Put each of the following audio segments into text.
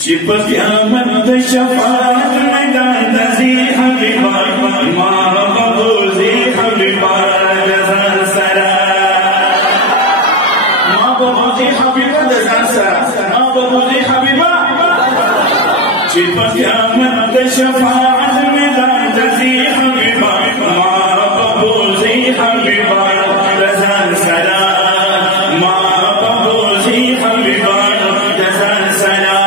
क़यामत शफ़ाअत में दाज़ी हबीबा मां बबूज़ी हबीबा दज़ान सरा मां बबूज़ी हबीबा दज़ान सरा मां बबूज़ी हबीबा क़यामत शफ़ाअत में दाज़ी हबीबा मां बबूज़ी हबीबा दज़ान सरा मां बबूज़ी हबीबा दज़ान सरा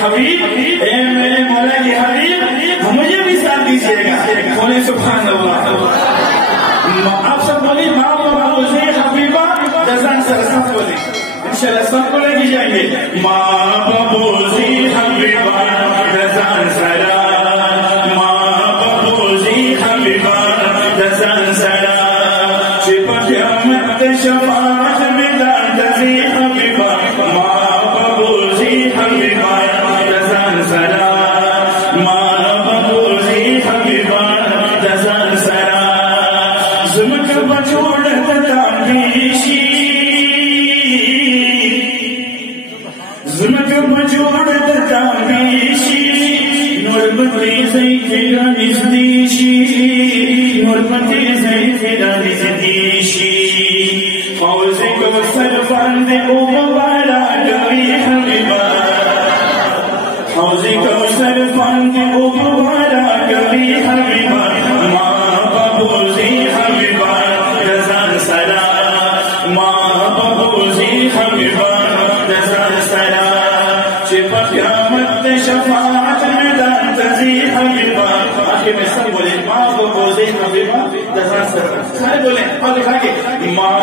हबीब ए मेरे मौला की हबीब मुझे भी साथ दीजिएगा। बोले सुभान अल्लाह। आप सब बोले मां बबूज़ी हबीबा दज़ान सरा सब बोले इंशाल्लाह सबको लेके जाएंगे। मां बबूज़ी हबीबा दज़ान सरा मां बबूज़ी हबीबा दज़ान सरा क़यामत शफ़ाअत में दाज़ी हबीबा मां बबूज़ी हबीबा दज़ान सरा मां बबूज़ी हबीबा दज़ान सरा ज़ुमक बचोड़ ताबीशी ज़ुमक बचोड़ ताबीशी नूरमती ज़ैफ़िरा निज़दीशी नूरमती ज़ैफ़िरा निज़दीशी फौज़े कौसर बांधे ओ मुबारा डबी हबीबा फौज़े कौसर बांधे ओ मुबारा डबी हबीबा मां बबूज़ी हबीबा दज़ान सरा मां बबूज़ी हबीबा दज़ान सरा क़यामत शफ़ाअत में दाज़ी हबीबा। आखिर में सब बोले मां बबूज़ी हबीबा दज़ान सरा सारे बोले और दिखा के मां